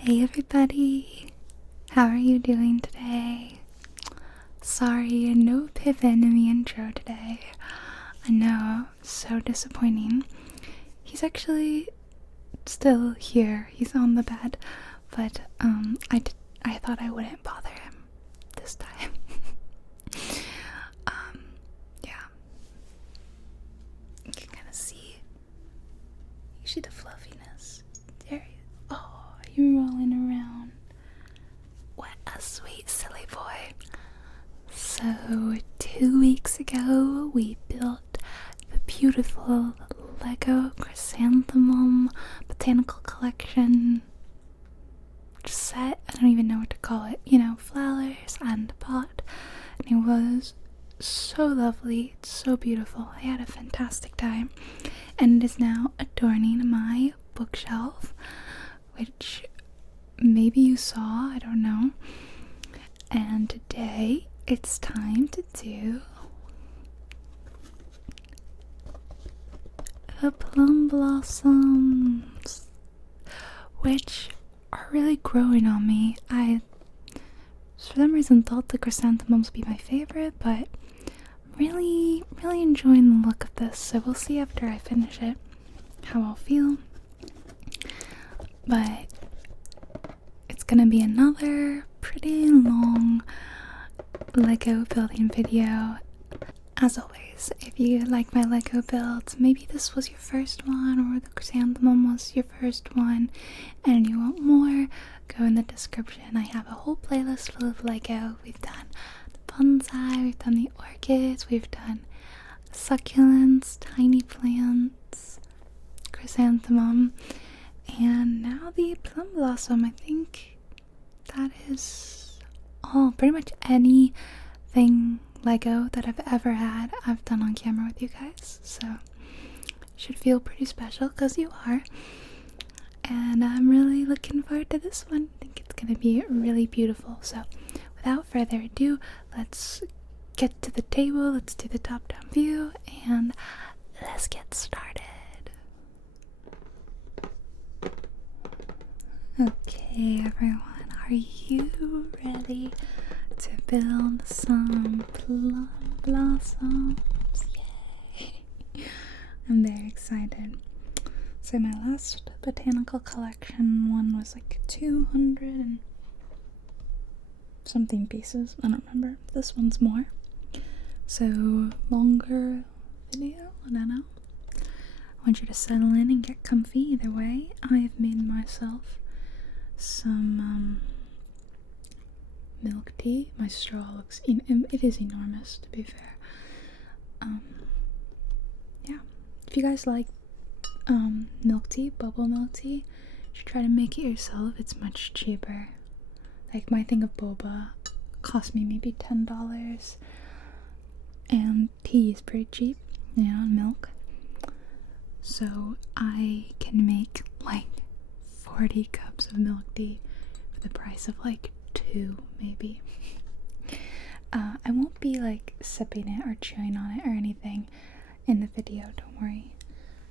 Hey everybody, how are you doing today? Sorry, no Pippin in the intro today. I know, so disappointing. He's actually still here, he's on the bed, but I thought I wouldn't bother him this time. Yeah. You can kind of see the fluffiness. There he is. Oh, you're rolling around. What a sweet, silly boy. So, 2 weeks ago, we built the beautiful Lego Chrysanthemum Botanical Collection set. I don't even know what to call it. You know, flowers and a pot. And it was so lovely. It's so beautiful. I had a fantastic time. And it is now adorning my bookshelf, which maybe you saw, I don't know. And today it's time to do the Plum Blossoms, which are really growing on me. I, for some reason, thought the Chrysanthemums would be my favorite, but I'm really enjoying the look of this, so we'll see after I finish it how I'll feel. But it's gonna be another pretty long Lego building video. As always, if you like my Lego builds, maybe this was your first one or the Chrysanthemum was your first one and you want more, go in the description. I have a whole playlist full of Lego. We've done the bonsai, we've done the orchids, we've done succulents, tiny plants, chrysanthemum, and now the plum blossom. I think that is all. Pretty much anything Lego that I've ever had, I've done on camera with you guys, so it should feel pretty special because you are. And I'm really looking forward to this one. I think it's gonna be really beautiful. So without further ado, let's get to the table, let's do the top-down view, and let's get started. Okay, everyone, are you ready to build some plum blossoms? Yay! I'm very excited. So my last botanical collection one was like 200 and something pieces. I don't remember. This one's more. So longer video, I don't know. I want you to settle in and get comfy either way. I have made myself some milk tea. My straw looks it is enormous, to be fair. Yeah, if you guys like milk tea, bubble milk tea, you should try to make it yourself. It's much cheaper. Like my thing of boba cost me maybe $10, and tea is pretty cheap, you know, and milk. So I can make like 40 cups of milk tea for the price of like 2 maybe. I won't be like sipping it or chewing on it or anything in the video, don't worry,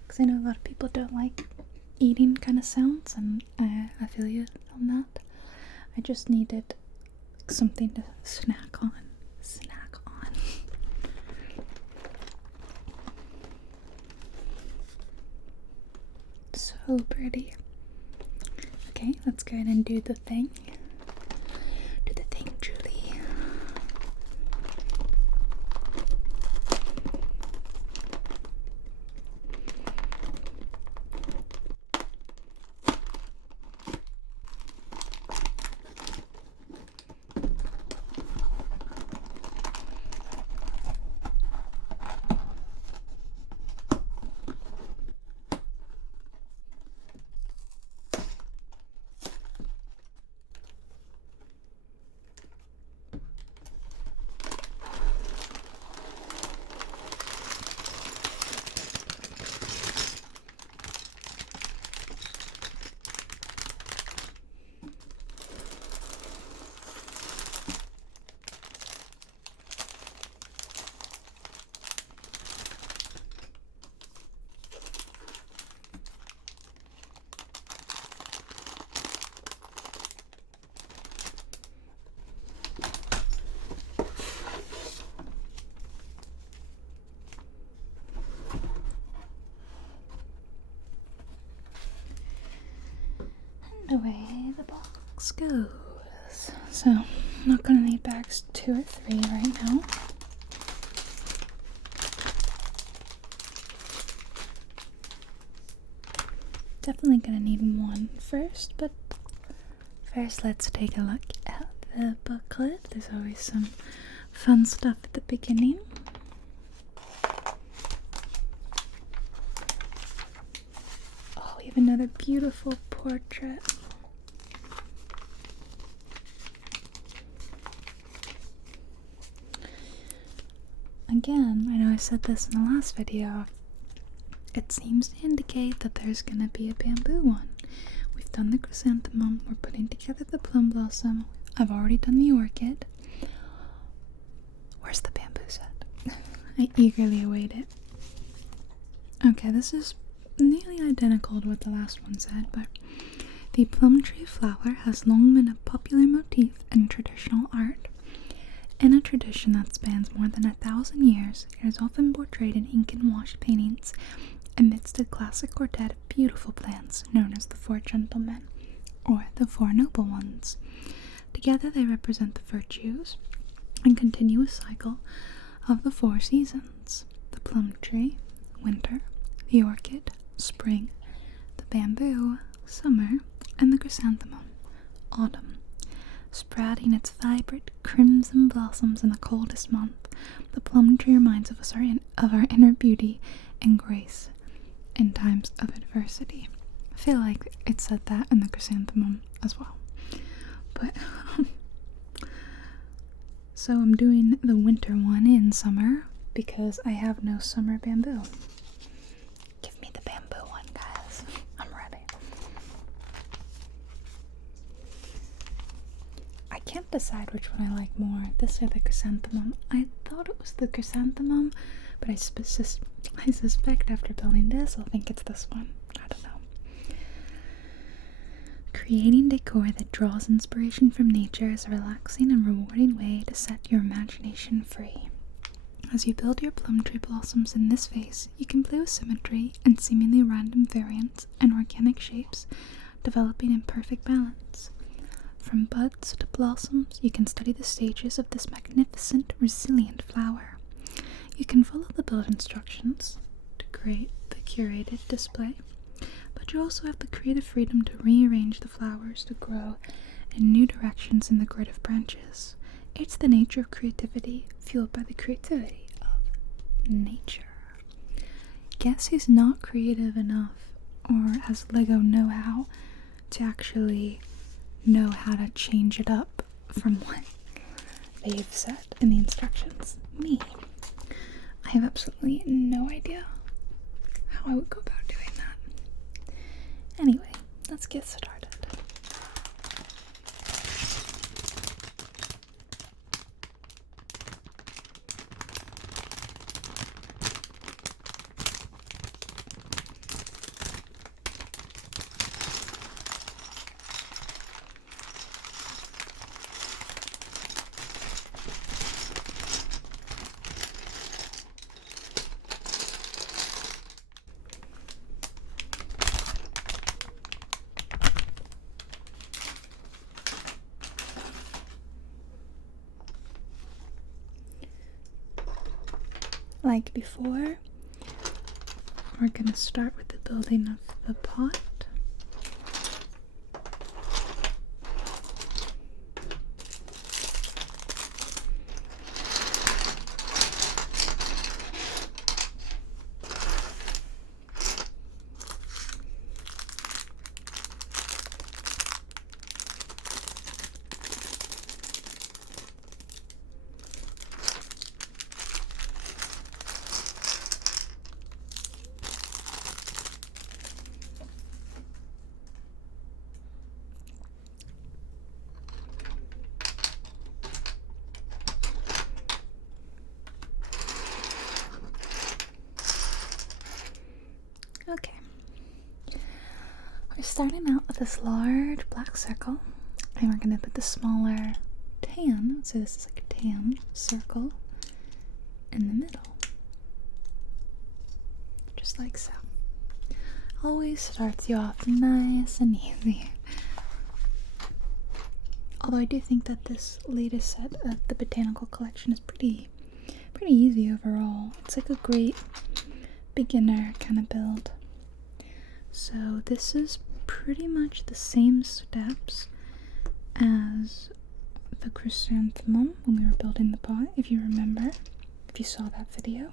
because I know a lot of people don't like eating kind of sounds, and I feel you on that. I just needed something to snack on. So pretty. Okay, let's go ahead and do the thing. Do the thing, Julie. away the box goes. So, I'm not gonna need bags 2 or 3 right now. Definitely gonna need 1 first, but first let's take a look at the booklet. There's always some fun stuff at the beginning. Oh, we have another beautiful portrait. Again, I know I said this in the last video, it seems to indicate that there's gonna be a bamboo one. We've done the chrysanthemum, we're putting together the plum blossom, I've already done the orchid. Where's the bamboo set? I eagerly await it. Okay, this is nearly identical to what the last one said, but the plum tree flower has long been a popular motif in traditional art. In a tradition that spans more than 1,000 years, it is often portrayed in ink and wash paintings amidst a classic quartet of beautiful plants known as the Four Gentlemen, or the Four Noble Ones. Together they represent the virtues and continuous cycle of the 4 seasons: the plum tree, winter; the orchid, spring; the bamboo, summer; and the chrysanthemum, autumn. Sprouting its vibrant crimson blossoms in the coldest month, the plum tree reminds us of our inner beauty and grace in times of adversity. I feel like it said that in the chrysanthemum as well. But so I'm doing the winter one in summer because I have no summer bamboo. Give me the bamboo one, guys. I'm ready. I can't decide which one I like more, this or the chrysanthemum. I thought it was the chrysanthemum, but I suspect after building this, I'll think it's this one. I don't know. Creating decor that draws inspiration from nature is a relaxing and rewarding way to set your imagination free. As you build your plum tree blossoms in this vase, you can play with symmetry and seemingly random variants and organic shapes, developing in perfect balance. From buds to blossoms, you can study the stages of this magnificent, resilient flower. You can follow the build instructions to create the curated display, but you also have the creative freedom to rearrange the flowers to grow in new directions in the grid of branches. It's the nature of creativity, fueled by the creativity of nature. Guess who's not creative enough or has Lego know-how to actually know how to change it up from what they've said in the instructions? Me. I have absolutely no idea how I would go about doing that. Anyway, let's get started. Like before, we're gonna start with the building of the pot. Okay, we're starting out with this large black circle, and we're going to put the smaller tan, so this is like a tan circle, in the middle, just like so. Always starts you off nice and easy. Although I do think that this latest set of the Botanical Collection is pretty easy overall. It's like a great beginner kind of build. So this is pretty much the same steps as the chrysanthemum when we were building the pot, if you remember, if you saw that video.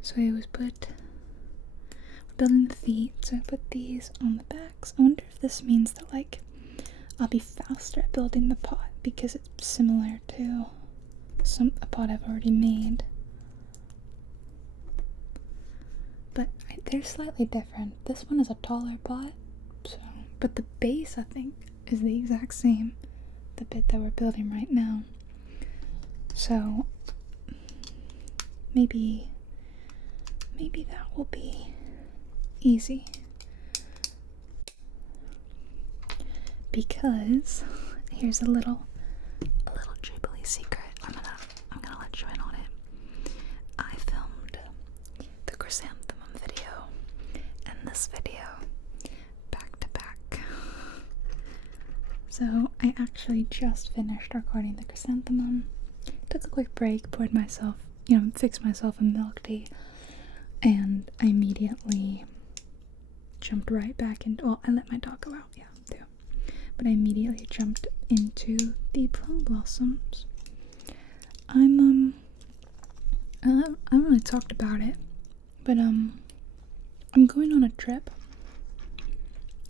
So I always building the feet, so I put these on the backs. I wonder if this means that, like, I'll be faster at building the pot because it's similar to a pot I've already made. But they're slightly different. This one is a taller pot, but the base, I think, is the exact same, the bit that we're building right now. So maybe that will be easy, because here's a little Jubilee secret. I'm gonna let you in on it. I filmed the chrysanthemum video and this video back to back. So I actually just finished recording the chrysanthemum. Took a quick break, fixed myself a milk tea, and I immediately jumped right back into, well, I let my dog go out, yeah, too. But I immediately jumped into the Plum Blossoms. I haven't really talked about it, but I'm going on a trip.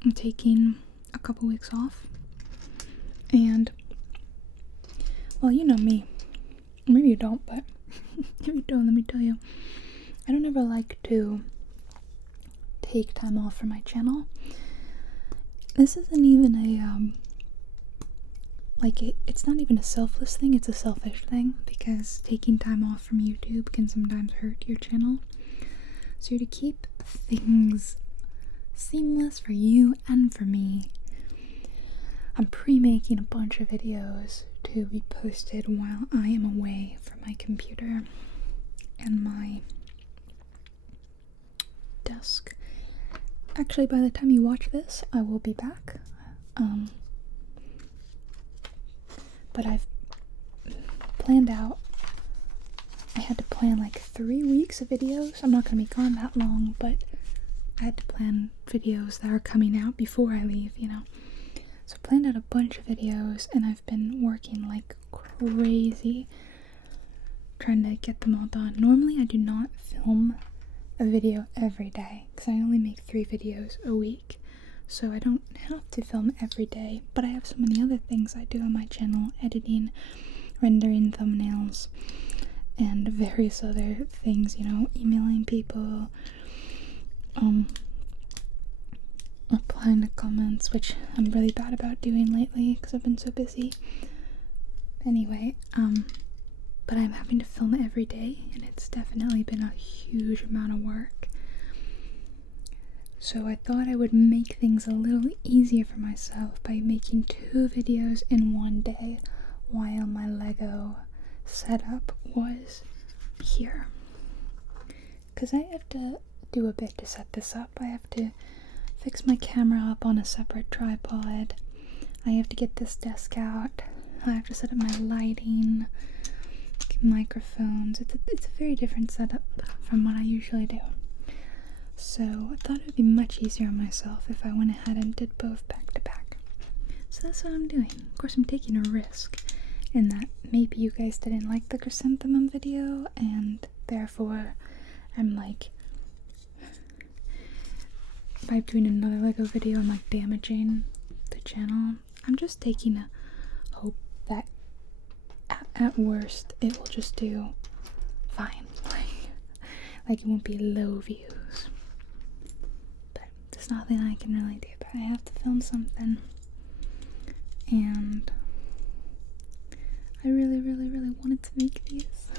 I'm taking a couple weeks off, and, well, you know me. Maybe you don't, but if you don't, let me tell you, I don't ever like to take time off from my channel. This isn't even it's not even a selfless thing, it's a selfish thing, because taking time off from YouTube can sometimes hurt your channel. So to keep things seamless for you and for me, I'm pre-making a bunch of videos to be posted while I am away from my computer and my desk. Actually, by the time you watch this, I will be back. But I've planned out, I had to plan like 3 weeks of videos. I'm not going to be gone that long, but I had to plan videos that are coming out before I leave, So I planned out a bunch of videos, and I've been working like crazy trying to get them all done. Normally I do not film a video every day because I only make 3 videos a week, so I don't have to film every day, but I have so many other things I do on my channel: editing, rendering thumbnails, and various other things, emailing people, replying to comments, which I'm really bad about doing lately because I've been so busy. Anyway, but I'm having to film every day, and it's definitely been a huge amount of work. So I thought I would make things a little easier for myself by making 2 videos in one day while my Lego setup was here. Because I have to do a bit to set this up. I have to fix my camera up on a separate tripod. I have to get this desk out. I have to set up my lighting, microphones. It's a very different setup from what I usually do. So I thought it would be much easier on myself if I went ahead and did both back to back. So that's what I'm doing. Of course, I'm taking a risk in that maybe you guys didn't like the chrysanthemum video, and therefore I'm like, by doing another Lego video, I'm like damaging the channel. I'm just taking a hope that at worst it will just do fine. Like it won't be low views. But there's nothing I can really do about it. I have to film something. And I really, really, really wanted to make these.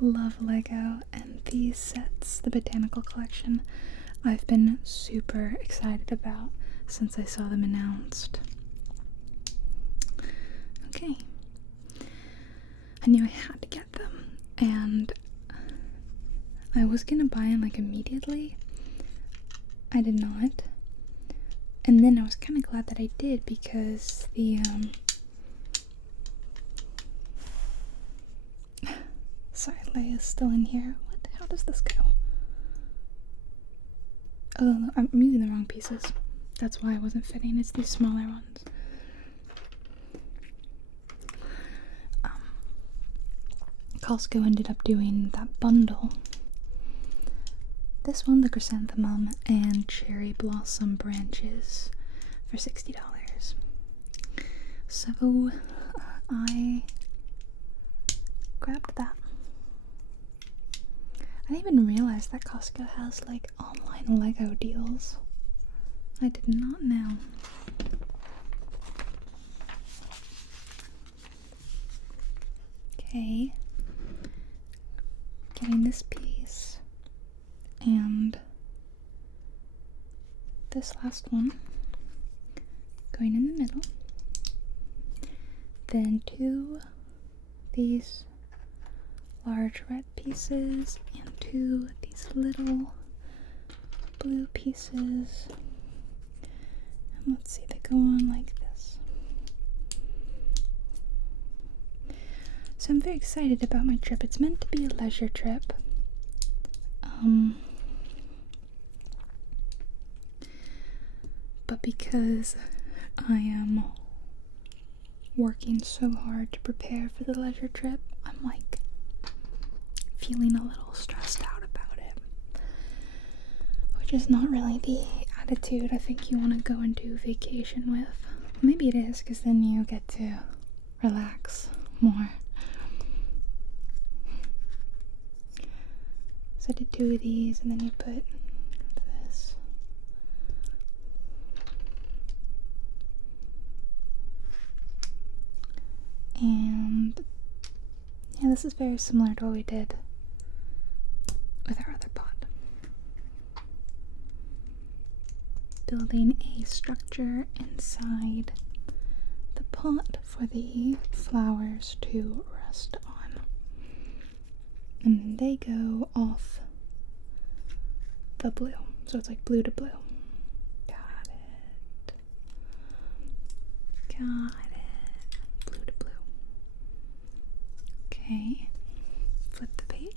Love Lego, and these sets, the Botanical Collection, I've been super excited about since I saw them announced. Okay. I knew I had to get them, and I was gonna buy them like immediately. I did not. And then I was kind of glad that I did, because the sorry, Leia's still in here. What? How does this go? Oh, I'm using the wrong pieces. That's why it wasn't fitting. It's these smaller ones. Costco ended up doing that bundle. This one, the chrysanthemum and cherry blossom branches, for $60. So I grabbed that. I didn't even realize that Costco has like online Lego deals. I did not know. Okay. Getting this piece and this last one going in the middle. Then two these large red pieces and two these little blue pieces. And let's see, they go on like this. So I'm very excited about my trip. It's meant to be a leisure trip. But because I am working so hard to prepare for the leisure trip, I'm like feeling a little stressed out about it. Which is not really the attitude I think you want to go into vacation with. Maybe it is, because then you get to relax more. So I did two of these, and then you put this. And yeah, this is very similar to what we did with our other pot. Building a structure inside the pot for the flowers to rest on. And they go off the blue. So it's like blue to blue. Got it. Got it. Blue to blue. Okay. Flip the page.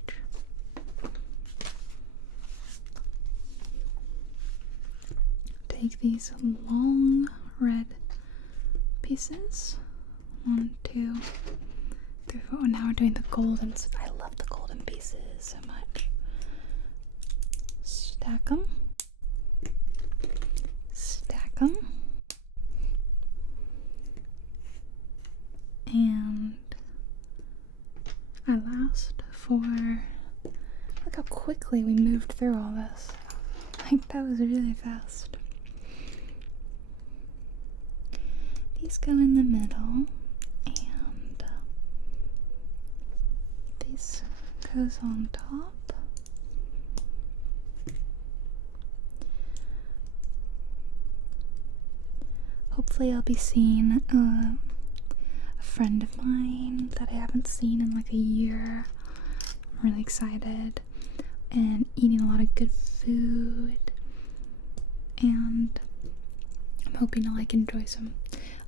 Take these long red pieces. 1, 2, 3, 4. Oh, now we're doing the golden. I love the golden pieces so much. Stack them. Stack them. And I last for. Look how quickly we moved through all this. Like, that was really fast. These go in the middle, and this goes on top. Hopefully I'll be seeing a friend of mine that I haven't seen in like a year. I'm really excited, and eating a lot of good food, and I'm hoping to like enjoy some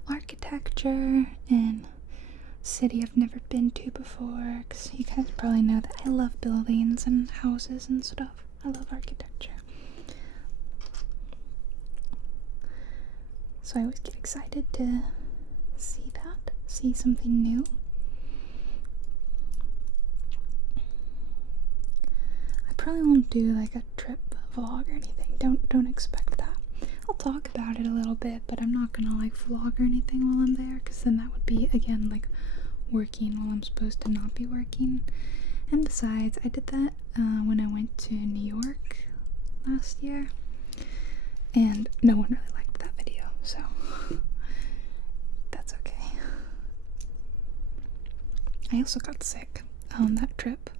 architecture in a city I've never been to before, because you guys probably know that I love buildings and houses and stuff. I love architecture. So I always get excited to see that, see something new. I probably won't do like a trip vlog or anything. Don't expect that. I'll talk about it a little bit, but I'm not gonna like vlog or anything while I'm there, because then that would be again like working while I'm supposed to not be working. And besides, I did that when I went to New York last year, and no one really liked that video, so that's okay. I also got sick on that trip,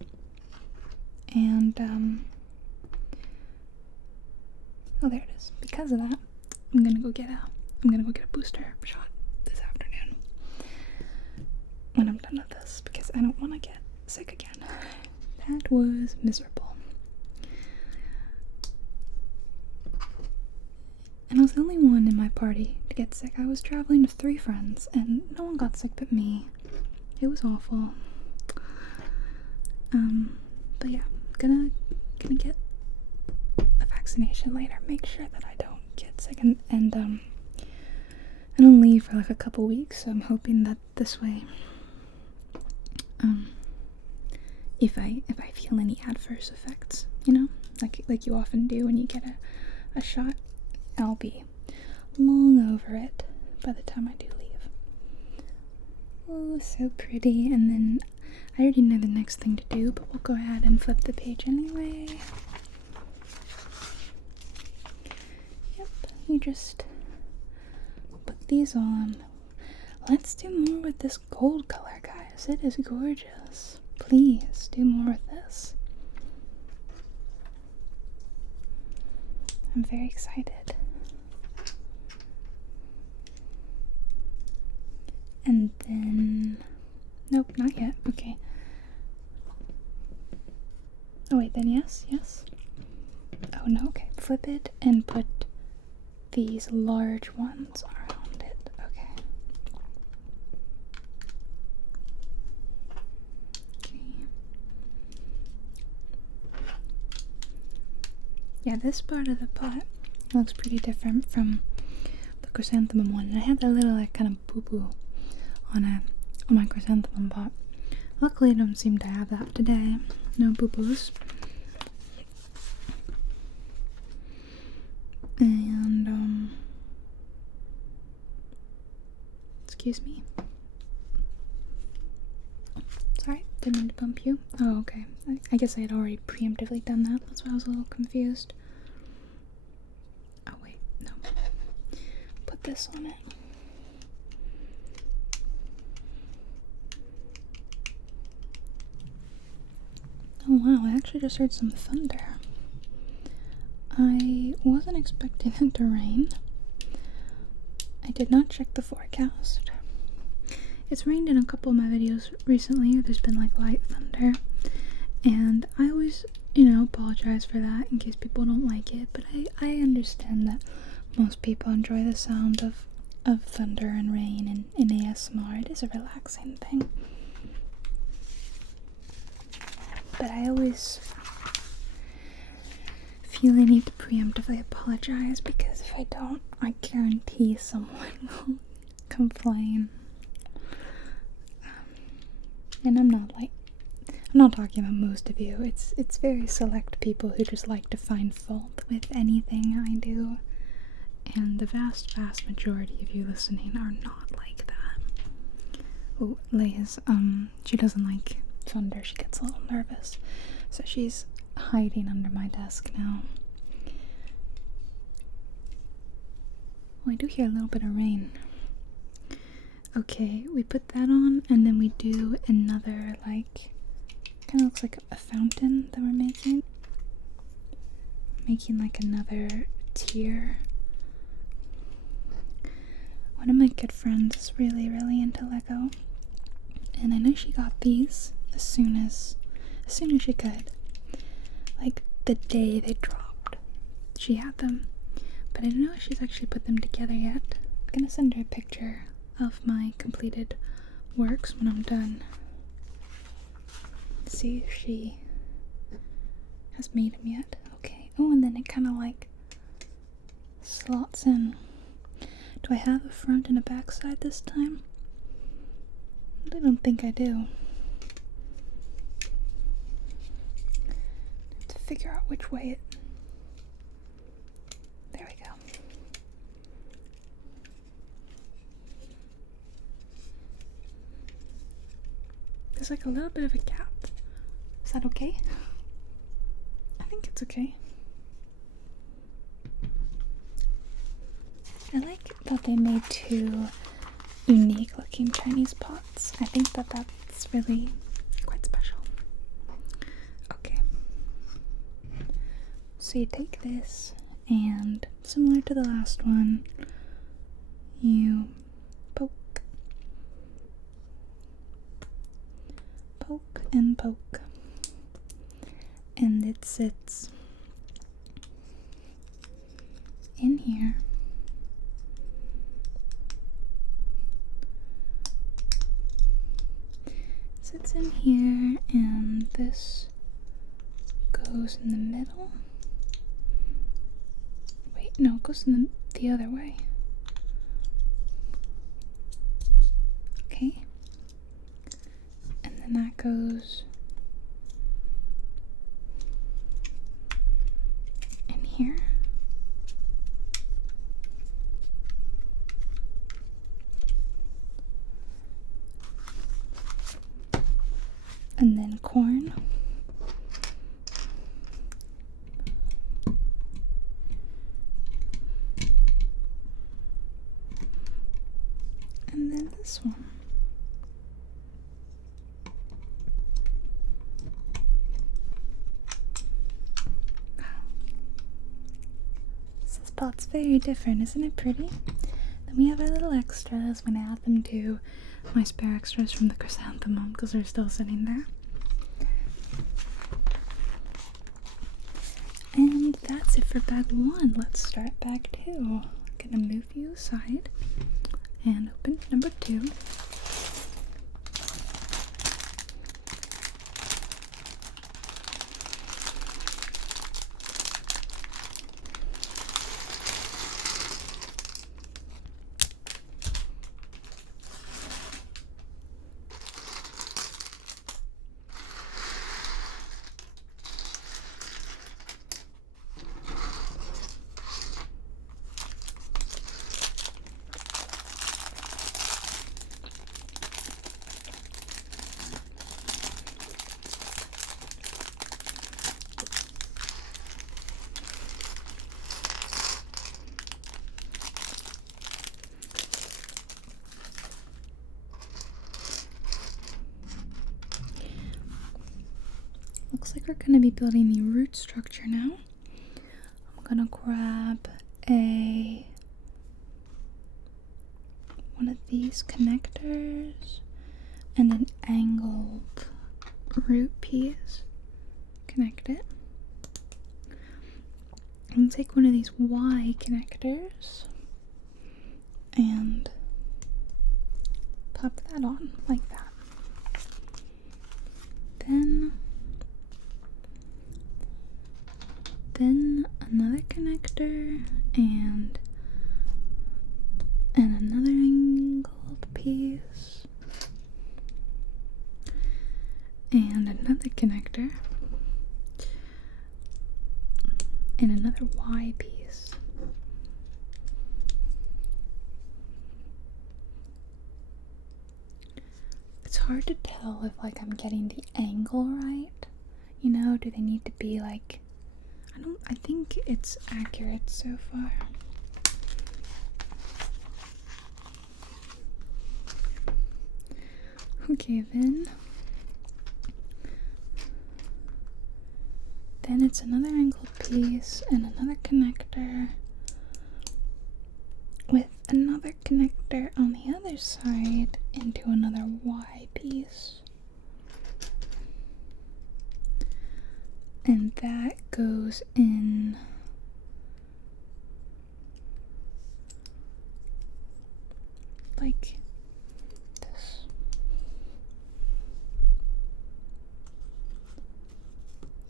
and oh, there it is. Because of that, I'm gonna go get a booster shot this afternoon when I'm done with this, because I don't want to get sick again. That was miserable. And I was the only one in my party to get sick. I was traveling with 3 friends, and no one got sick but me. It was awful. But yeah, gonna get a vaccination later. Make sure that I don't get sick, and I don't leave for like a couple weeks, so I'm hoping that this way, if I feel any adverse effects, you know, like you often do when you get a shot, I'll be long over it by the time I do leave. Oh, so pretty. And then I already know the next thing to do, but we'll go ahead and flip the page anyway. Yep, you just put these on. Let's do more with this gold color, guys. It is gorgeous. Please do more with this. I'm very excited. And then, nope, not yet. Okay. Oh wait, then yes. Oh no, okay. Flip it and put these large ones around it. Okay. Yeah, this part of the pot looks pretty different from the chrysanthemum one. And I had that little like kind of boo-boo on my chrysanthemum pot. Luckily I don't seem to have that today. No boo-boos. And excuse me. Sorry, didn't mean to bump you. Oh, okay. I guess I had already preemptively done that. That's why I was a little confused. Oh wait, no. Put this on it. Oh wow, I actually just heard some thunder. I wasn't expecting it to rain. I did not check the forecast. It's rained in a couple of my videos recently. There's been like light thunder. And I always, apologize for that in case people don't like it. But I understand that most people enjoy the sound of thunder and rain and in ASMR. It is a relaxing thing. But I always feel I need to preemptively apologize, because if I don't, I guarantee someone will complain. And I'm not talking about most of you. It's very select people who just like to find fault with anything I do. And the vast majority of you listening are not like that. Oh, Liz, she doesn't like thunder. She gets a little nervous. So she's hiding under my desk now. Oh, I do hear a little bit of rain. Okay, we put that on, and then we do another, like, kind of looks like a fountain that we're making. Making like another tier. One of my good friends is really into Lego, and I know she got these as soon as she could. Like the day they dropped, she had them, but I don't know if she's actually put them together yet. I'm gonna send her a picture of my completed works when I'm done. See if she has made them yet. Okay. Oh, and then it kind of like slots in. Do I have a front and a back side this time? I don't think I do. I have to figure out which way it. There we go. There's like a little bit of a gap. Is that okay? I think it's okay. I like that they made 2 unique looking Chinese pots. I think that that's really quite special. Okay. So you take this, and similar to the last one, you poke and poke, and it sits in here. goes in here, and this goes in the middle. Wait, no, it goes in the other way. Okay. And then that goes in here. And then corn. And then this one. This spot's very different, isn't it pretty? Then we have our little extras. I'm gonna add them to my spare extras from the chrysanthemum because they're still sitting there. And that's it for bag 1. Let's start bag 2. I'm gonna move you aside and open number 2. Looks like we're going to be building the root structure now. I'm going to grab one of these connectors and an angled root piece. Connect it. And take one of these Y connectors and pop that on like that. Then another connector and another angled piece and another connector and another Y piece. It's hard to tell if I'm getting the angle right. You know, do they need to be like, I think it's accurate so far. Okay, then it's another angled piece and another connector with another connector on the other side into another Y piece. And that goes in like this.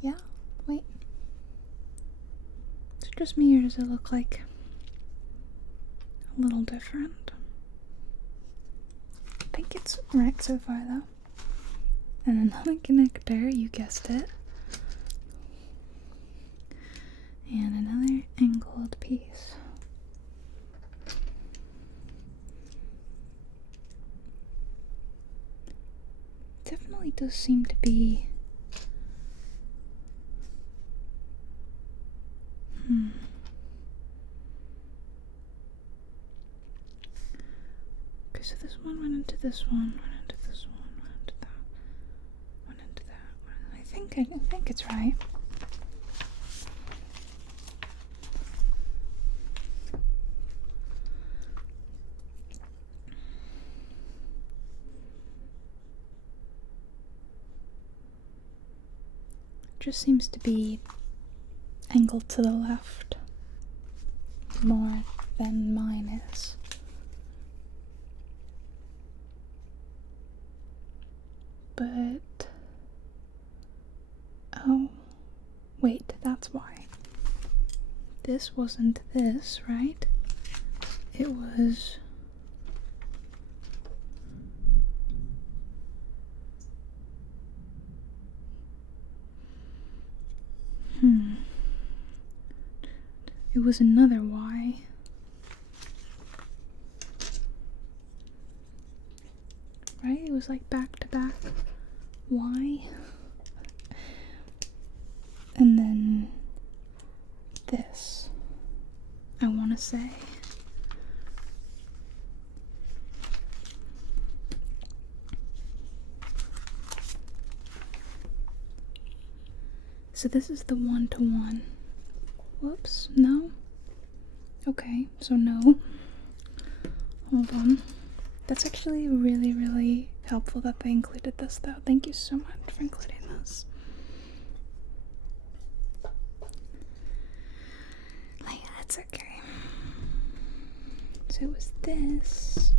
Yeah? Wait. Is it just me or does it look like a little different? I think it's right so far though. And another connector, you guessed it. And another angled piece. Definitely does seem to be okay, so this one went into this one, went into this one, went into that, went into that. I think it's right. Just seems to be angled to the left more than mine is. but oh, wait, that's why. This wasn't this, right? It was... It was another Y. Right? It was like back to back Y. And then this, I want to say. So this is the 1-to-1. Whoops, no? Okay, so no. Hold on. That's actually really, really helpful that they included this though. Thank you so much for including this. Like, that's okay. So it was this.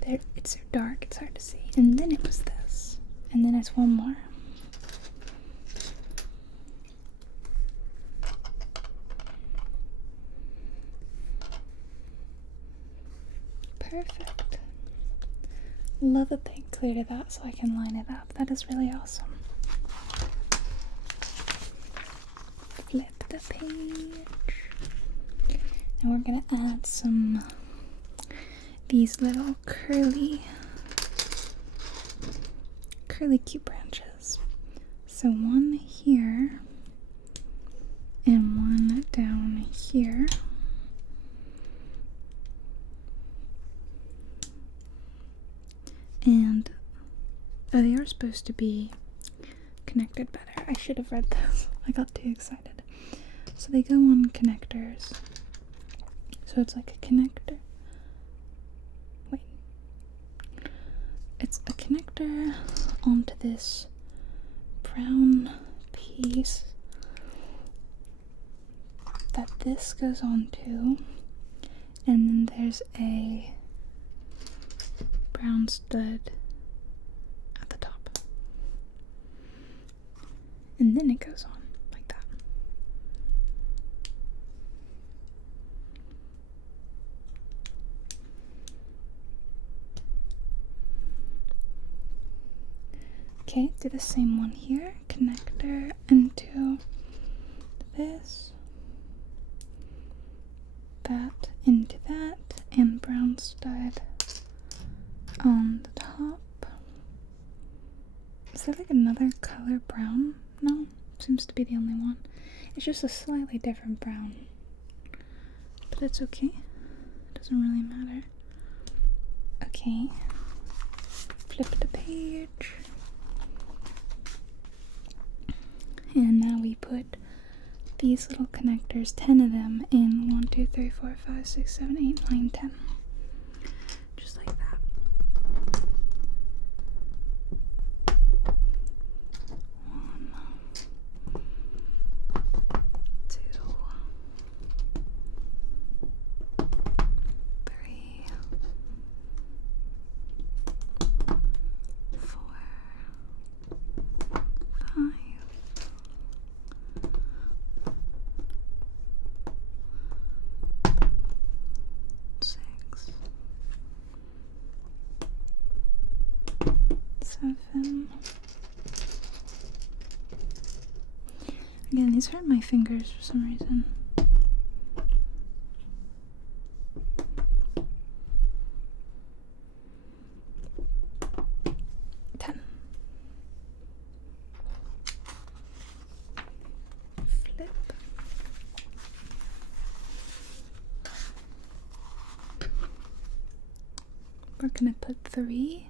There, it's so dark, it's hard to see. And then it was this. And then it's one more. Perfect. Love that they included that so I can line it up. That is really awesome. Flip the page. And we're gonna add some these little curly cute branches. So one here and one down here. And they are supposed to be connected better. I should have read this. I got too excited. So they go on connectors. So it's like a connector. Wait. It's a connector onto this brown piece that this goes onto. And then there's a brown stud at the top, and then it goes on like that. Okay, do the same one here. Connector into this, that into that, and brown stud on the top. Is there like another color brown? No, seems to be the only one. It's just a slightly different brown, but it's okay. Doesn't really matter. Okay, flip the page, and now we put these little connectors, 10 of them, in 1, 2, 3, 4, 5, 6, 7, 8, 9, 10. Just like that. 7. Again, these hurt my fingers for some reason. 10. Flip. We're gonna put 3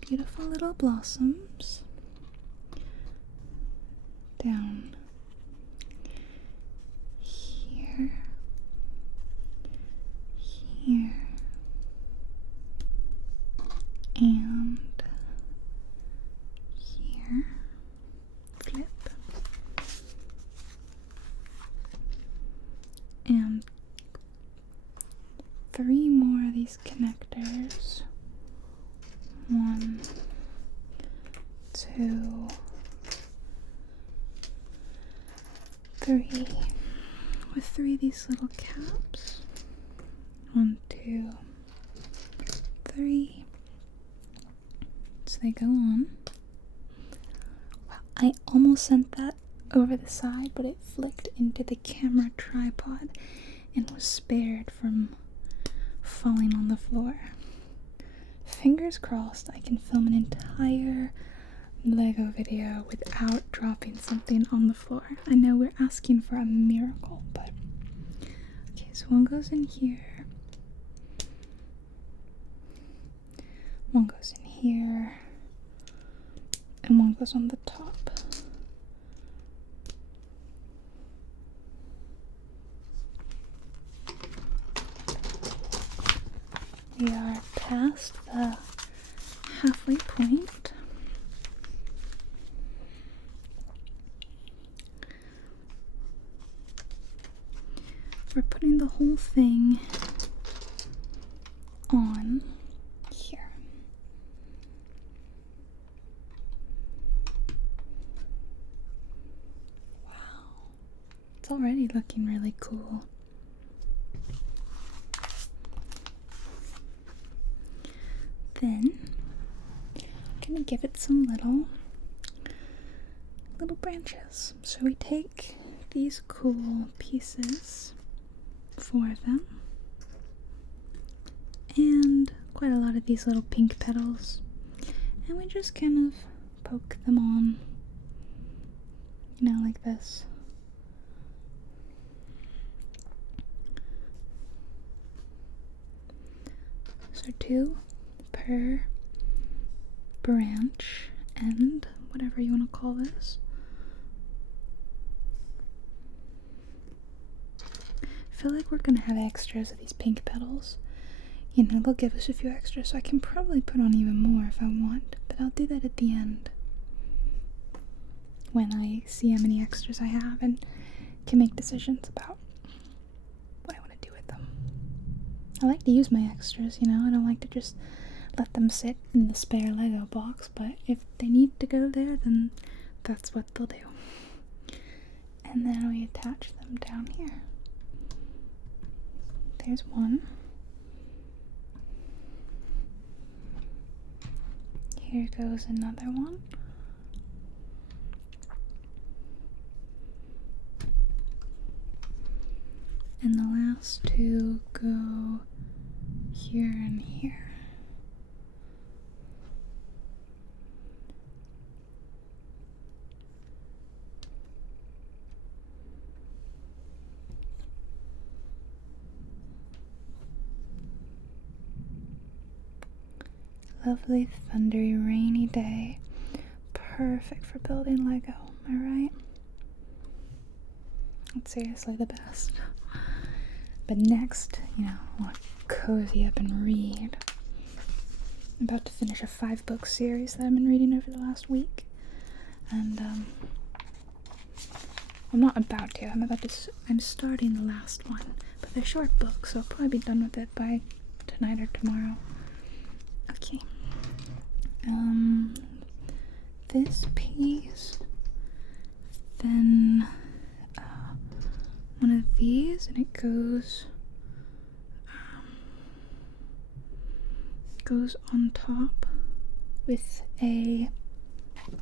beautiful little blossoms down here, here, and here. Flip. And 3 more of these connectors. 1, 2, 3, with 3 of these little caps. 1, 2, 3. So they go on. Wow, I almost sent that over the side, but it flicked into the camera tripod and was spared from falling on the floor. Fingers crossed I can film an entire Lego video without dropping something on the floor. I know we're asking for a miracle, but okay, so one goes in here, one goes in here, and one goes on the top. We are past the halfway point. We're putting the whole thing on here. Wow, it's already looking really cool. Then I'm gonna give it some little branches. So we take these cool pieces, 4 of them, and quite a lot of these little pink petals, and we just kind of poke them on, you know, like this. So 2 per branch, and whatever you want to call this. I feel like we're gonna have extras of these pink petals. You know, they'll give us a few extras, so I can probably put on even more if I want, but I'll do that at the end when I see how many extras I have and can make decisions about what I want to do with them. I like to use my extras, you know, I don't like to just let them sit in the spare Lego box, but if they need to go there, then that's what they'll do. And then we attach them down here. There's one. Here goes another one. And the last 2 go here and here. Lovely, thundery, rainy day. Perfect for building Lego, am I right? It's seriously the best. But next, you know, I want to cozy up and read. I'm about to finish a 5-book series that I've been reading over the last week. And, I'm not about to. I'm starting the last one. But they're short books, so I'll probably be done with it by tonight or tomorrow. Okay. This piece, then one of these, and it goes on top with a,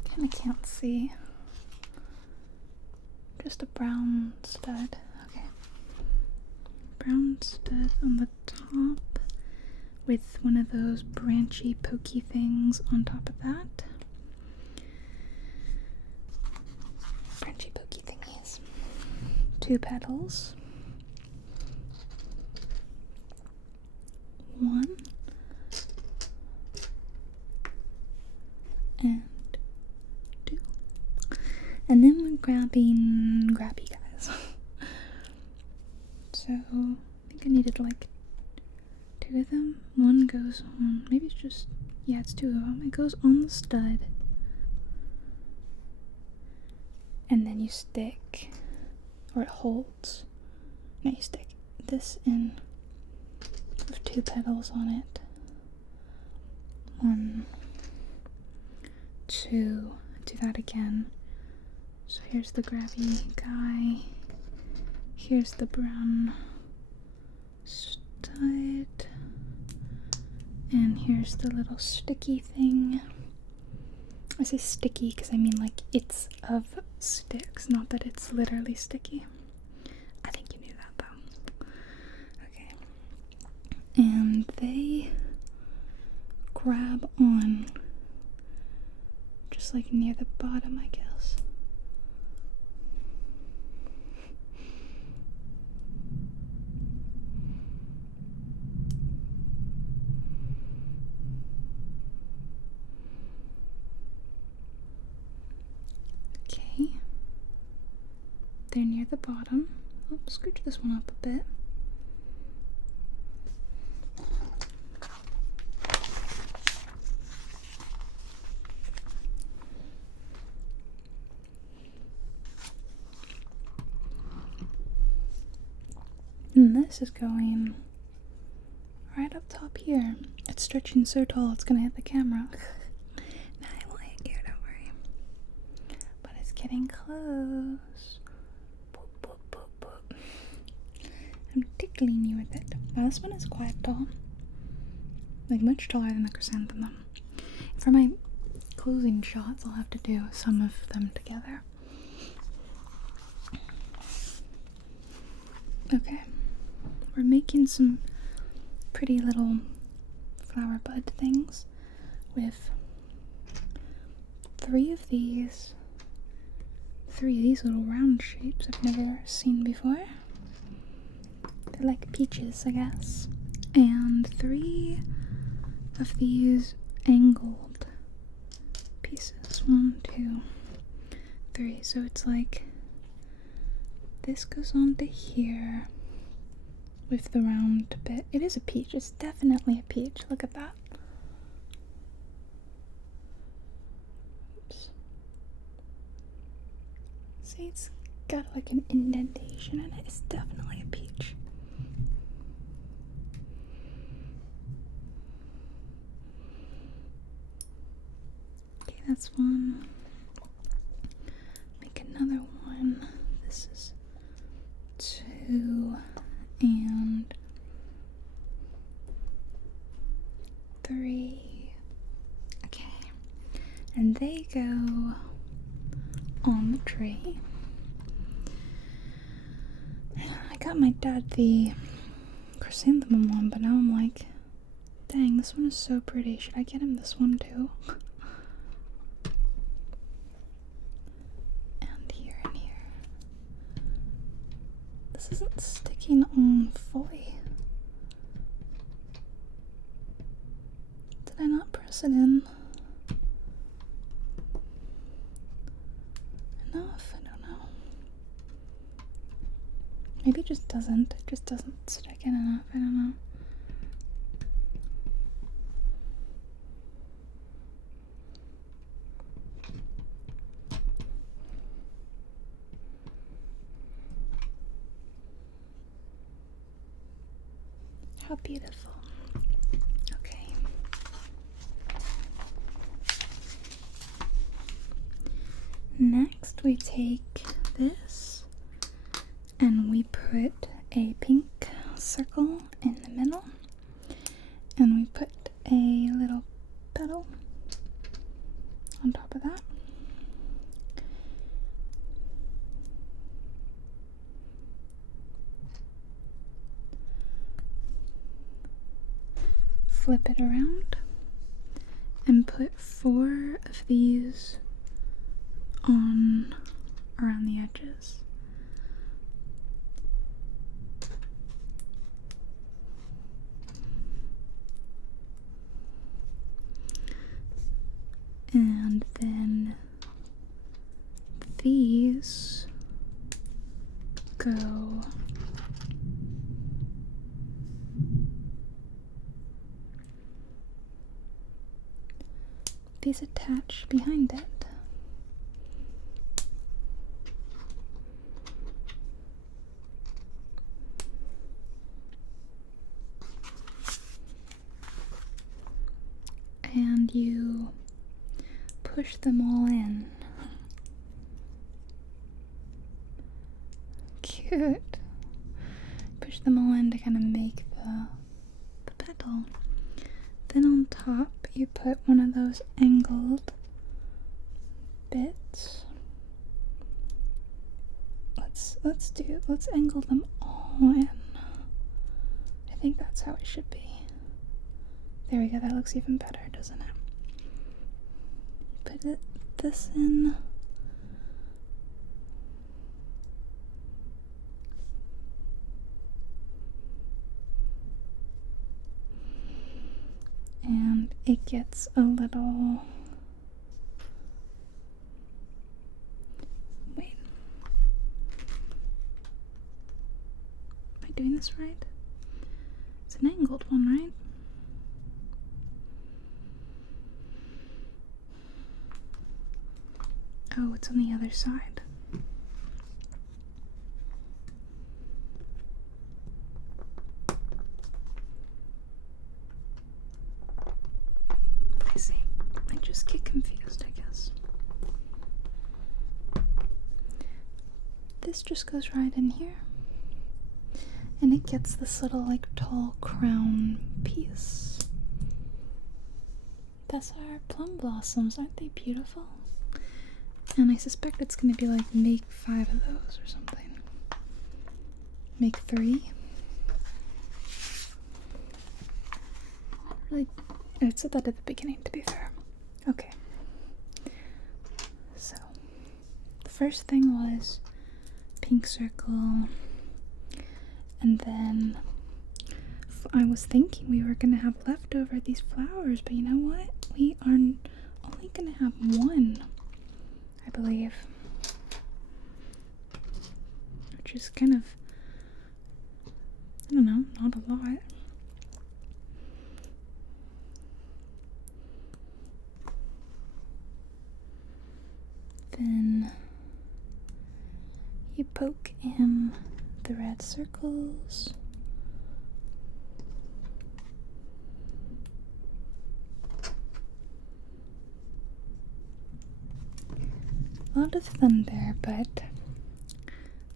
kind of can't see, just a brown stud. Okay, brown stud on the top with one of those branchy, pokey things on top of that. Branchy, pokey thingies. 2 petals. 1 and 2. And then we're grabbing grabby guys. So I think I needed like 2 of them. One goes on, maybe it's just, yeah, it's 2 of them. It goes on the stud, and then you stick, or it holds. Now you stick this in with 2 petals on it. 1, to do that again. So here's the grabby guy. Here's the brown stud. And here's the little sticky thing. I say sticky because I mean like it's of sticks, not that it's literally sticky. I think you knew that though. Okay. And they grab on just like near the bottom, I guess. Okay. They're near the bottom. I'll scooch this one up a bit. And this is going right up top here. It's stretching so tall it's gonna hit the camera. Nah, I won't hit you, don't worry. But it's getting close. Boop, boop, boop, boop. I'm tickling you with it. Now this one is quite tall. Like much taller than the chrysanthemum. For my closing shots, I'll have to do some of them together. Okay. We're making some pretty little flower bud things with three of these little round shapes I've never seen before. They're like peaches, I guess. And 3 of these angled pieces. 1, 2, 3. So it's like this goes on to here with the round bit. It is a peach. It's definitely a peach. Look at that. Oops. See, it's got like an indentation in it. It's definitely a peach. Okay, that's one. Make another one. This is 2 and 3. Okay. And they go on the tray. I got my dad the chrysanthemum one, but now I'm like, dang, this one is so pretty. Should I get him this one too? And here and here. This isn't sticking on fully. Did I not press it in enough? I don't know. Maybe it just doesn't. It just doesn't stick in enough. I don't know. How beautiful. Okay. Next we take this and we put a pink circle in the middle and we put a little petal on top of that. Flip it around and put 4 of these on around the edges. And then these go these attach behind it. And you put push them all in. Cute. Push them all in to kind of make the petal. Then on top you put one of those angled bits. Let's angle them all in. I think that's how it should be. There we go, that looks even better, doesn't it? Put this in. And it gets a little... Wait. Am I doing this right? It's an angled one, right? Oh, it's on the other side. I see. I just get confused, I guess. This just goes right in here. And it gets this little, like, tall crown piece. That's our plum blossoms. Aren't they beautiful? And I suspect it's going to be like, make 5 of those or something. Make 3. Really, I said that at the beginning, to be fair. Okay. So, the first thing was pink circle. And then I was thinking we were going to have leftover these flowers, but you know what? We are only going to have 1. I believe, which is kind of, I don't know, not a lot. Then you poke in the red circles. A lot of thunder, but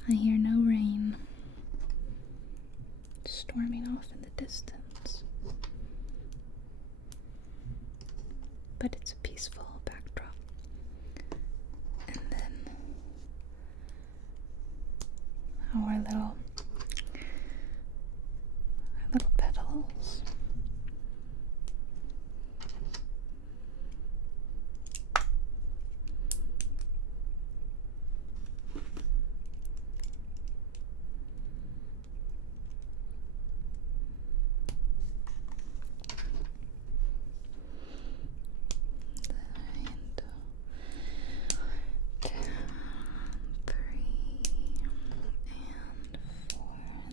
I hear no rain. Storming off in the distance. But it's a peaceful backdrop. And then our little petals.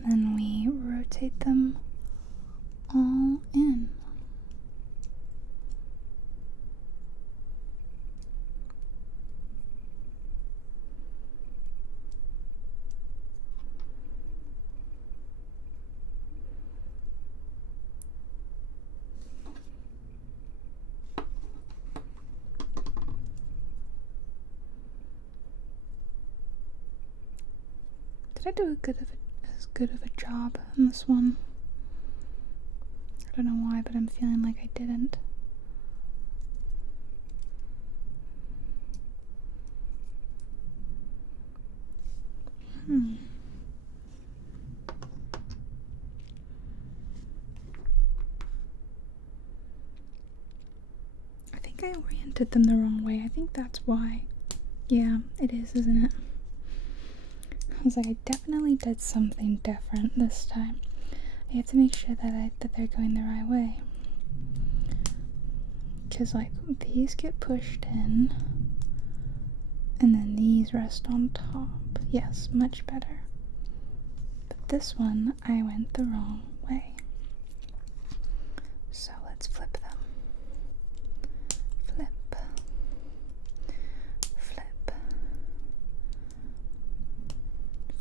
Then we rotate them all in. Did I do as good of a job on this one? I don't know why, but I'm feeling like I didn't. I think I oriented them the wrong way. I think that's why. Yeah, it is, isn't it? I was like, I definitely did something different this time. I have to make sure that they're going the right way. Because, like, these get pushed in, and then these rest on top. Yes, much better. But this one, I went the wrong way. So let's flip them. Flip. Flip.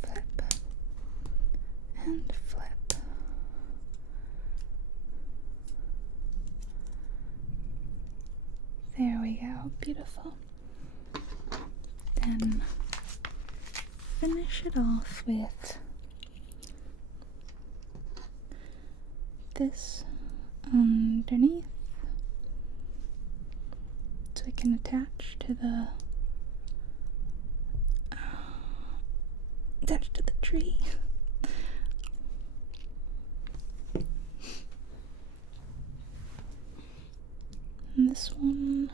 Flip. And flip. There we go. Beautiful. Then finish it off with this underneath, so it can attach to the tree. And this one,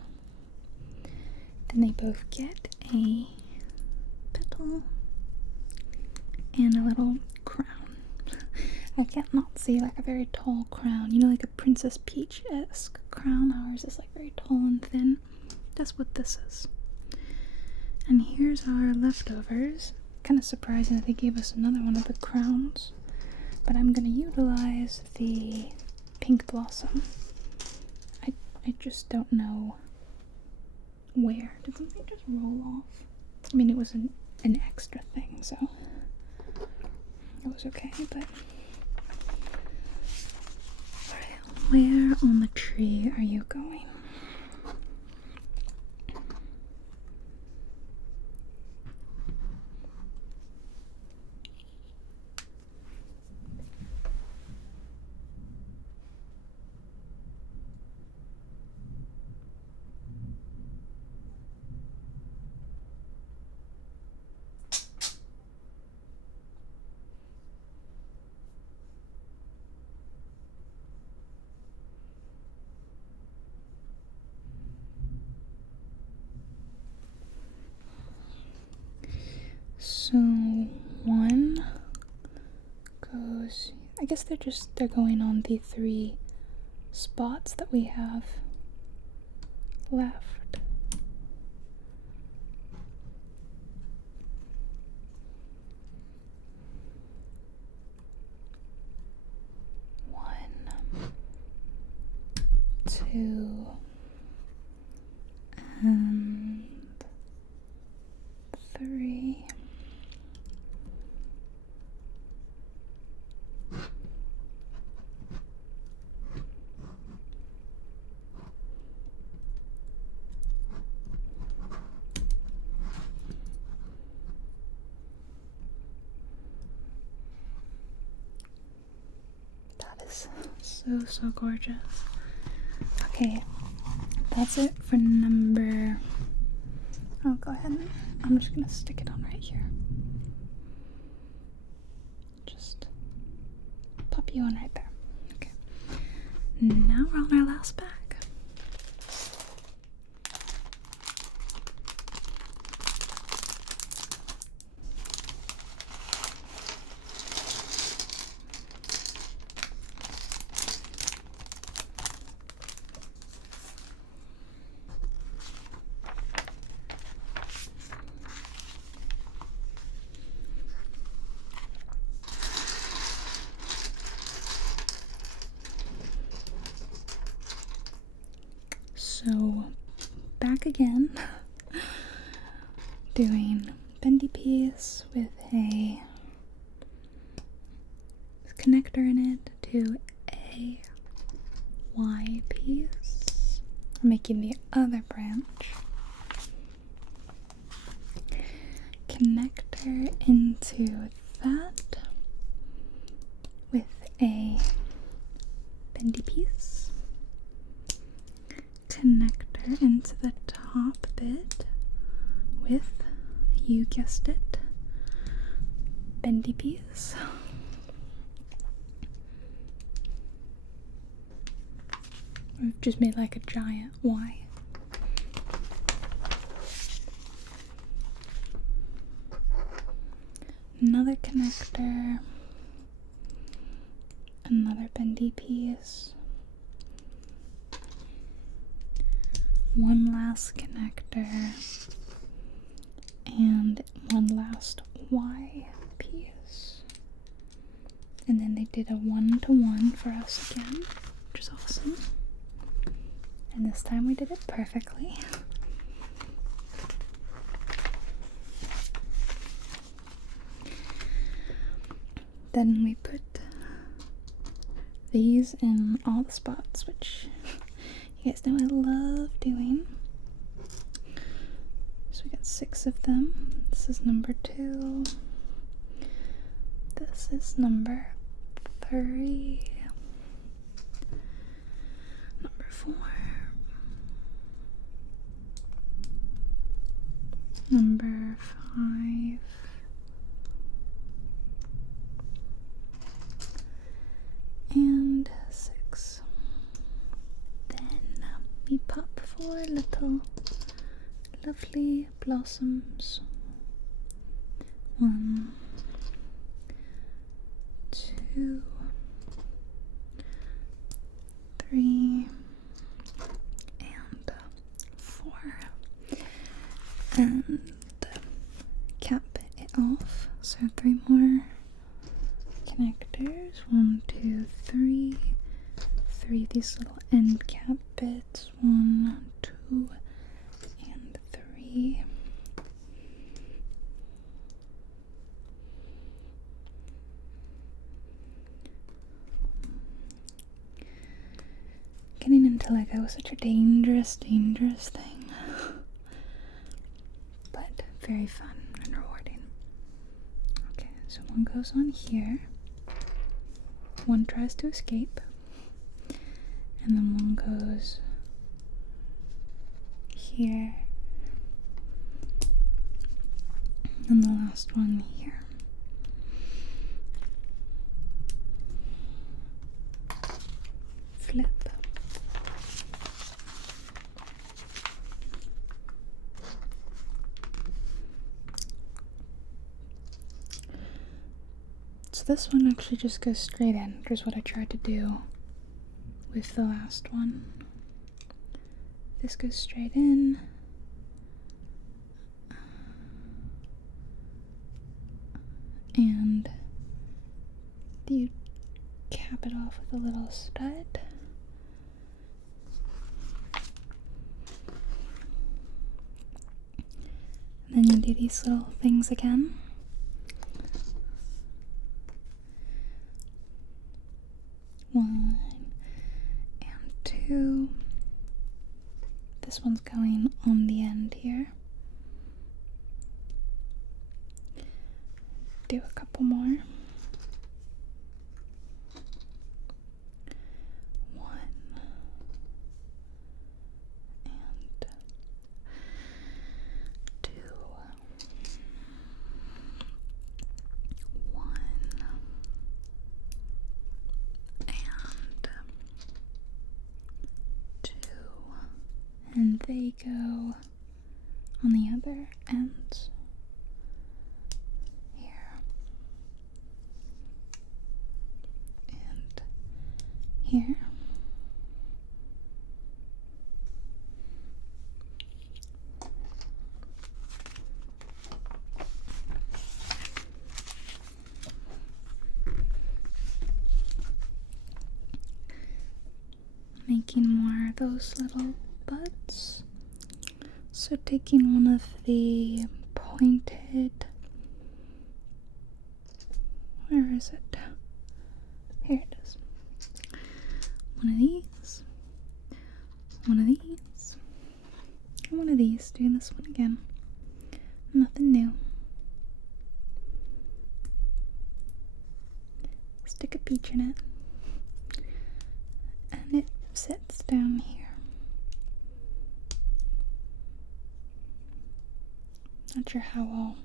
then they both get a petal and a little crown. I can't not see like a very tall crown, you know, like a Princess Peach-esque crown. Ours is like very tall and thin. That's what this is. And here's our leftovers. Kind of surprising that they gave us another one of the crowns, but I'm gonna utilize the pink blossom. I just don't know where. Did something just roll off? I mean, it was an extra thing, so it was okay, but alright, where on the tree are you going? So one goes, I guess they're going on the 3 spots that we have left. One, 2, and 3. So gorgeous. Okay, that's it for number. I'll go ahead and I'm just gonna stick it on right here. Just pop you on right there. Okay. Now we're on our last bag. So, back again, doing bendy piece with a connector in it to a Y piece. I'm making the other branch. Connector into that with a bendy piece. Connector into the top bit with, you guessed it, bendy piece. We've just made like a giant Y. Another connector, another bendy piece. One last connector and one last Y piece. And then they did a 1-to-1 for us again, which is awesome. And this time we did it perfectly. Then we put these in all the spots, which you guys know I love doing. we got 6 of them. This is number 2. This is number 3. Number 4. Number 5. And 6. Then we pop 4 little lovely blossoms. 1, 2, 3, and 4. And cap it off. So 3 more connectors. 1, 2, 3. 3 of these little end cap bits. 1, 2, and 3. Getting into Lego is such a dangerous thing. But very fun and rewarding. Okay, so 1 goes on here. 1 tries to escape. And then 1 goes here. And the last one here. Flip. So this one actually just goes straight in, which is what I tried to do with the last one. This goes straight in. And you cap it off with a little stud. And then you do these little things again. One and 2. This one's going on the end here. Do a couple more. 1 and 2. 1 and 2. And they go on the other ends. Here. Making more of those little buds. So taking one of the pointed, where is it? Here it is. One of these, one of these, and one of these. Doing this one again. Nothing new. Stick a peach in it, and it sits down here. Not sure how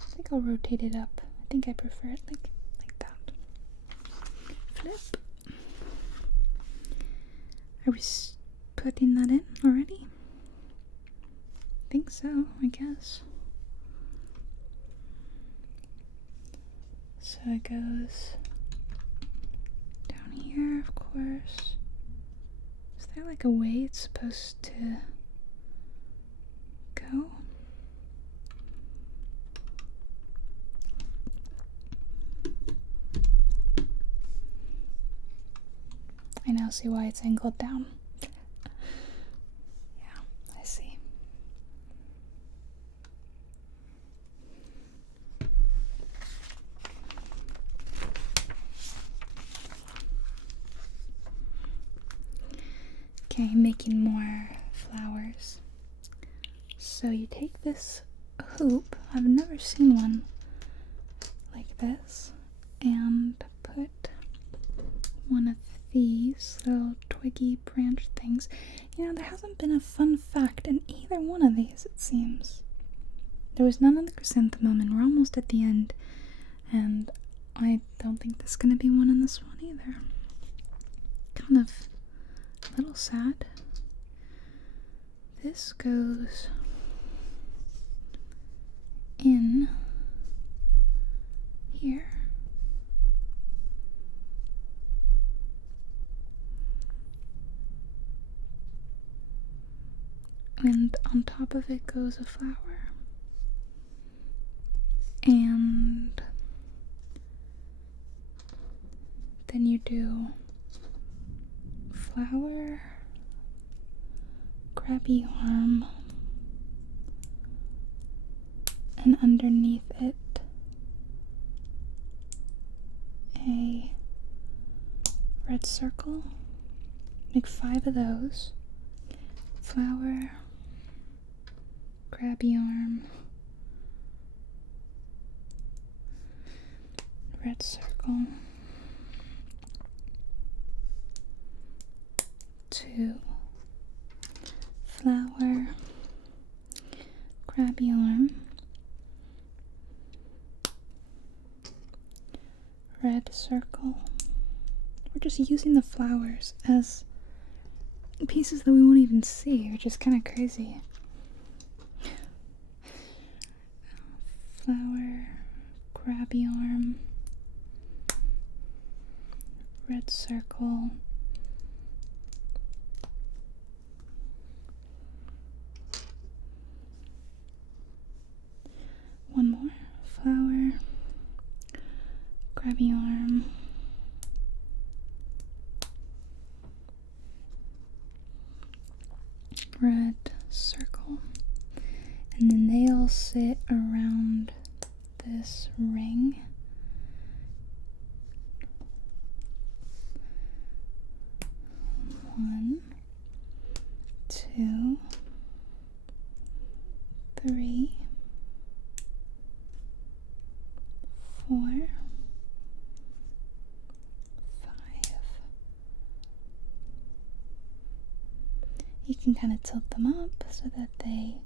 I think I'll rotate it up. I think I prefer it like that. Flip. Are we putting that in already? I think so, I guess. So it goes down here, of course. Is there like a way it's supposed to go? I now see why it's angled down. Yeah, I see. Okay, making more flowers. So So you take this hoop, I've never seen one like this, and put one of these little twiggy branch things. You know, there hasn't been a fun fact in either one of these, it seems. There was none in the chrysanthemum, and we're almost at the end, and I don't think there's gonna be one in this one either. Kind of a little sad. This goes in here. And on top of it goes a flower. And then you do flower, grabby arm, and underneath it a red circle. Make 5 of those. Flower, grabby arm, red circle, 2, flower, grabby arm, red circle. We're just using the flowers as pieces that we won't even see, which is kind of crazy. Flower, grabby arm, red circle, one more, flower, grabby arm, red circle, and then they all sit around this ring. One, 2, 3, 4, 5. You can kind of tilt them up so that they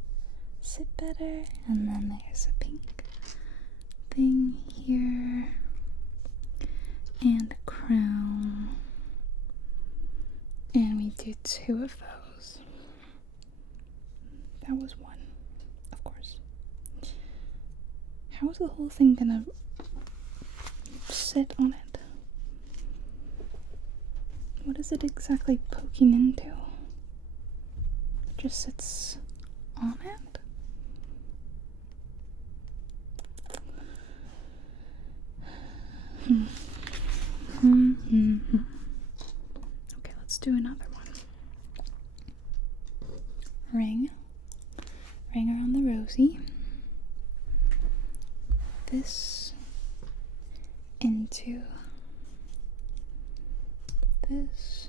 sit better, and then there's a pink thing here and a crown, and we do 2 of those. That was 1, of course. How is the whole thing gonna sit on it? What is it exactly poking into? It just sits on it? Okay, let's do another one. Ring around the rosy. This into this.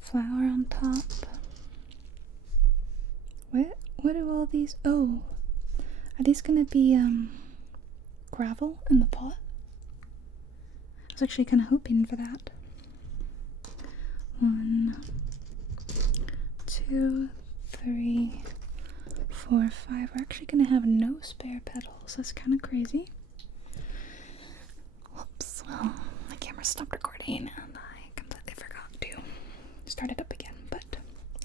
Flower on top. What do all these? Oh, are these gonna be gravel in the pot? I was actually kind of hoping for that. 1, 2, 3, 4, 5. We're actually gonna have no spare petals. That's kind of crazy. Whoops. Well, my camera stopped recording and I completely forgot to start it up again. But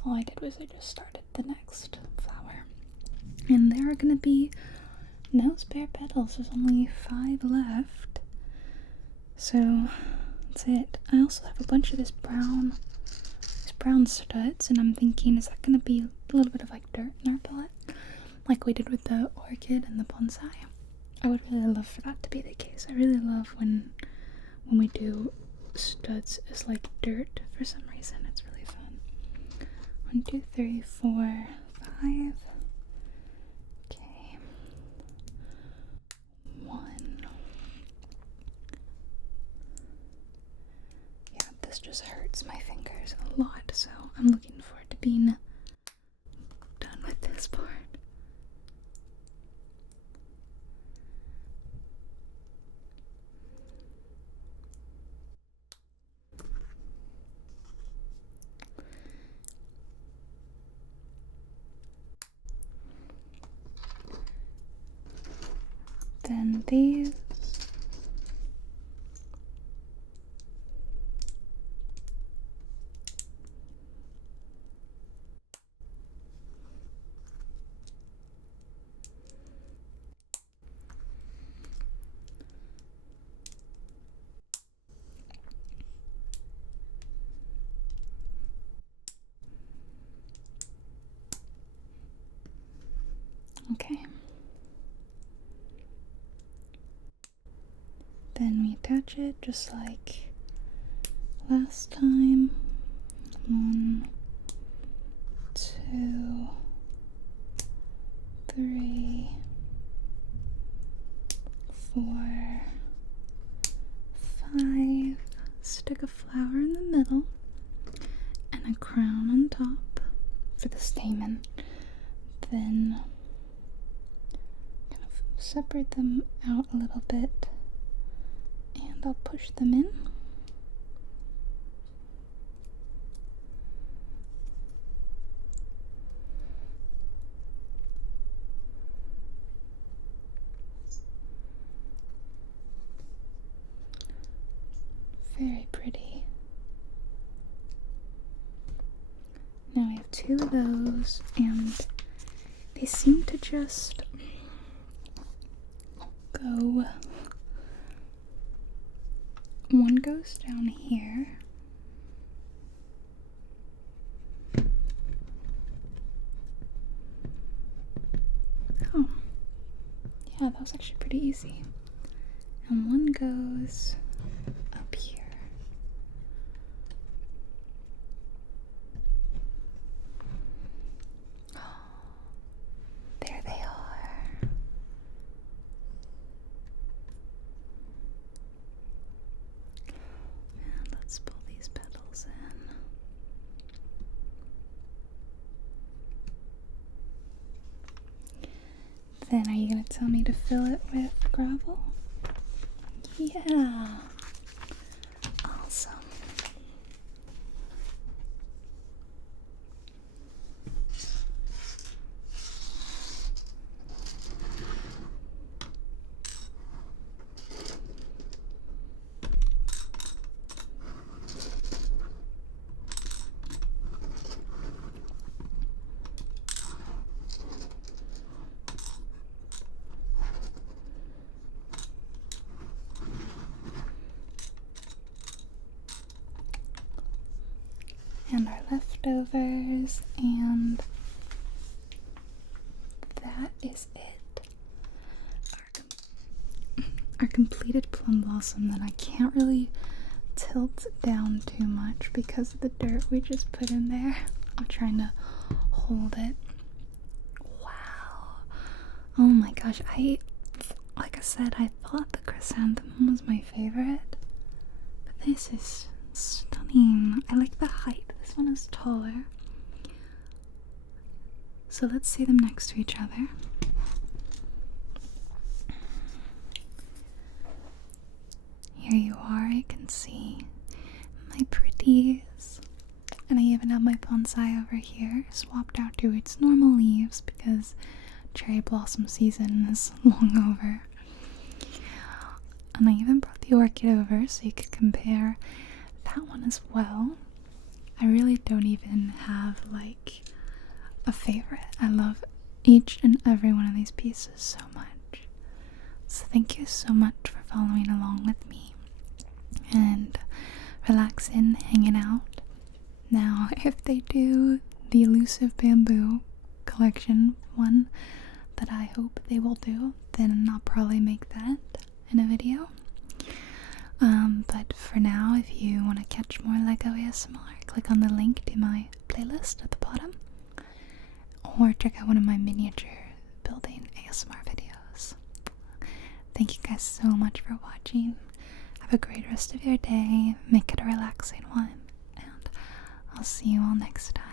all I did was I just started the next flower. And there are gonna be no spare petals. There's only 5 left. So that's it. I also have a bunch of these brown studs, and I'm thinking, is that gonna be a little bit of like dirt in our palette, like we did with the orchid and the bonsai? I would really love for that to be the case. I really love when we do studs as like dirt for some reason. It's really fun. 1, 2, 3, 4, 5. Okay. this just hurts my fingers a lot, so I'm looking forward to being done with this part. Then these. Okay. Then we attach it just like last time. 1, 2, 3, 4, 5. Stick a flower in the middle and a crown on top for the stamen. Then kind of separate them out a little bit, and I'll push them in. Very pretty. Now I have 2 of those, and they seem to just go. One goes down here. Oh, yeah, that was actually pretty easy. And one goes up here. There they are. And let's pull these petals in. Then are you going to tell me to fill it with gravel? Yeah. Awesome. And our leftovers, and that is it. Our completed plum blossom that I can't really tilt down too much because of the dirt we just put in there. I'm trying to hold it. Wow. Oh my gosh, like I said, I thought the chrysanthemum was my favorite, but this is stunning. I like the height. This one is taller. So let's see them next to each other. Here you are, you can see my pretties. And I even have my bonsai over here, swapped out to its normal leaves because cherry blossom season is long over. And I even brought the orchid over so you could compare that one as well. I really don't even have like a favorite. I love each and every one of these pieces so much. So thank you so much for following along with me and relaxing, hanging out. Now, if they do the elusive bamboo collection one that I hope they will do, then I'll probably make that in a video. But for now, if you want to catch more Lego ASMR, click on the link to my playlist at the bottom, or check out one of my miniature building ASMR videos. Thank you guys so much for watching. Have a great rest of your day. Make it a relaxing one. And I'll see you all next time.